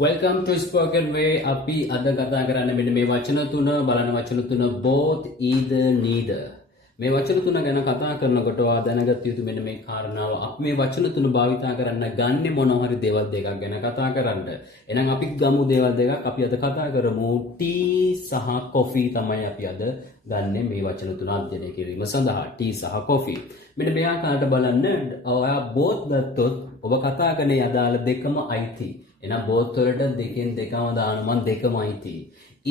Welcome to Spoken Way. අපි අද කතා කරන්නේ මෙන්න මේ වචන තුන බලන වචන තුන both either neither. මේ වචන තුන ගැන කතා කරනකොට ඔයා දැනගත යුතු මෙන්න මේ කාරණාව අපි මේ වචන තුන භාවිතා කරන්න ගන්නෙ මොනවා හරි දේවල් දෙකක් ගැන කතා කරන්න. එහෙනම් අපි ගමු දේවල් දෙකක්. අපි අද කතා කරමු tea සහ coffee තමයි අපි අද ගන්නෙ මේ වචන තුන අධ්‍යයනය කිරීම සඳහා tea සහ coffee. මෙන්න මේ ආකාරයට බලන්න ඔයා both ගත්තොත් ඔබ කතා කරන අදාළ දෙකම අයිති. එහෙනම් both වලට දෙකෙන් දෙකම දානවා දෙකම අයිති.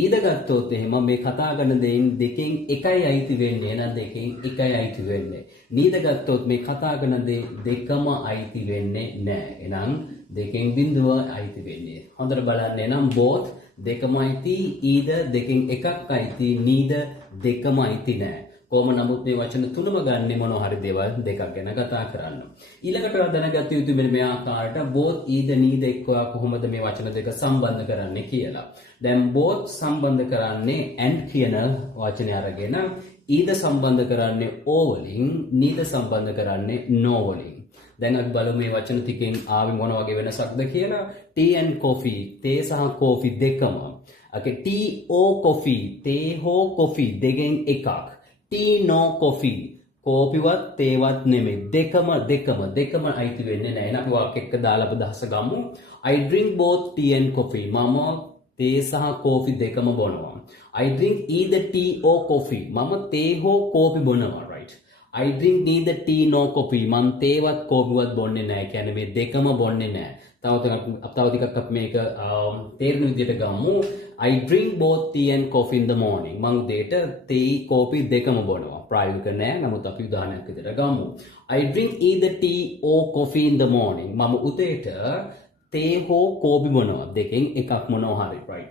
ඊද ගත්තොත් එහෙම මේ කතා කරන දෙයින් දෙකෙන් එකයි අයිති වෙන්නේ. එහෙනම් දෙකෙන් එකයි අයිති වෙන්නේ. නීද ගත්තොත් මේ කතා කරන දේ දෙකම අයිති වෙන්නේ නැහැ. එහෙනම් දෙකෙන් බිඳුව අයිති වෙන්නේ. හොඳට බලන්න. එහෙනම් both දෙකම අයිති. ඊද දෙකෙන් එකක් අයිති. නීද දෙකම අයිති නැහැ. කොහොම නමුත් මේ වචන තුනම ගන්නෙ මොනවා හරි දේවල් දෙකක් ගැන කතා කරන්න. ඊළඟට දැනගත යුතු මේ ආකාරයට both either neither එක්කවා කොහොමද මේ වචන දෙක සම්බන්ධ කරන්නේ කියලා. දැන් both සම්බන්ධ කරන්නේ and කියන වචනේ අරගෙන either සම්බන්ධ කරන්නේ o වලින් neither සම්බන්ධ කරන්නේ no වලින්. දැන් අපි බලමු මේ වචන ටිකෙන් ආවේ මොන වගේ වෙනසක්ද කියලා. tea and coffee තේ සහ coffee දෙකම. okay tea or coffee තේ හෝ coffee දෙකෙන් එකක්. tea no coffee කෝපිවත් තේවත් නෙමෙයි දෙකම අයිති වෙන්නේ නැහැ. එහෙනම් අපි වාක්‍ය එක්ක දාලා අදහස ගමු. I drink both tea and coffee. මම තේ සහ කෝපි දෙකම බොනවා. I drink either tea or coffee. මම තේ හෝ කෝපි බොනවා. right. I drink neither tea nor coffee. මම තේවත් කෝපිවත් බොන්නේ නැහැ. කියන්නේ මේ දෙකම බොන්නේ නැහැ. තව ටිකක් අපි මේක තේරෙන විදිහට ගමු. I drink both tea and coffee in the morning. මම උදේට තේ කෝපි දෙකම බොනවා. ප්‍රායෝගික නෑ. නමුත් අපි උදාහරණයක් විදිහට ගමු. I drink either tea or coffee in the morning. මම උදේට තේ හෝ කෝපි බොනවා. දෙකෙන් එකක් මොනවා හරි. right.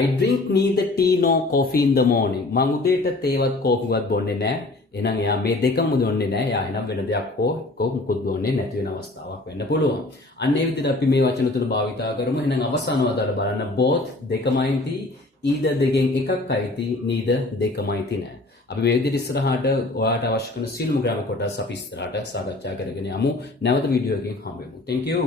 I drink neither tea nor coffee in the morning. මම උදේට තේවත් කෝපිවත් බොන්නේ නෑ. එහෙනම් එයා මේ දෙකම දොන්නේ නැහැ. එයා එහෙනම් වෙන දෙයක් හෝ මුකුත් දොන්නේ නැති වෙන අවස්ථාවක් වෙන්න පුළුවන්. අන්න ඒ විදිහට අපි මේ වචන තුන භාවිතා කරමු. එහෙනම් අවසාන වතාවට බලන්න both දෙකමයි අයිති, either දෙකෙන් එකක් අයිති, neither දෙකමයි අයිති නැහැ. අපි මේ විදිහට ඉස්සරහට ඔයාලට අවශ්‍ය කරන සියලුම ග්‍රාමර් කොටස් අපි ඉස්සරහට සාකච්ඡා කරගෙන යමු. නැවත වීඩියෝ එකකින් හම්බෙමු. Thank you.